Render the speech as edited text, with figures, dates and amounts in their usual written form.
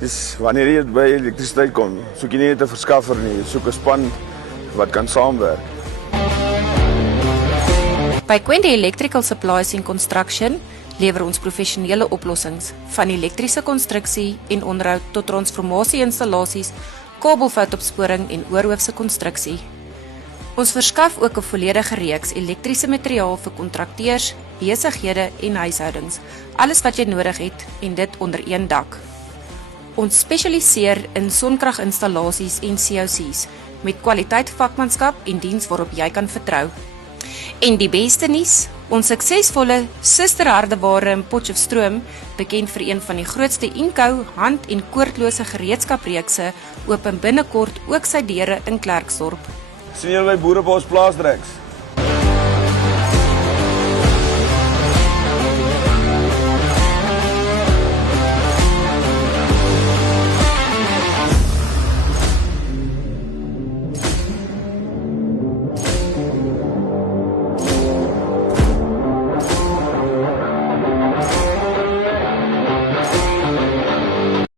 Dis wanneer jy by elektrisiteit kom, soek jy nie net 'n verskaffer nie, jy soek 'n span wat kan saamwerk. By Quende Electrical Supplies and Construction lewer ons professionele oplossings van elektriese konstruksie en onderhoud tot transformasie-installasies, kabelvoutopsporing en oorhoofse konstruksie. Ons verskaf ook 'n volledige reeks elektriese materiaal vir kontrakteurs, besighede en huishoudings, alles wat jy nodig het en dit onder een dak. Ons spesialiseer in sonkraginstallasies en COC's met kwaliteit vakmanskap en diens waarop jy kan vertrou. En die beste nuus, ons suksesvolle susterhardeware in Potchefstroom, bekend vir een van die grootste Inco hand- en koordlose gereeskapreekse, open binnekort ook sy deure in Klerksdorp. Sien julle by boere op ons plaasdreks?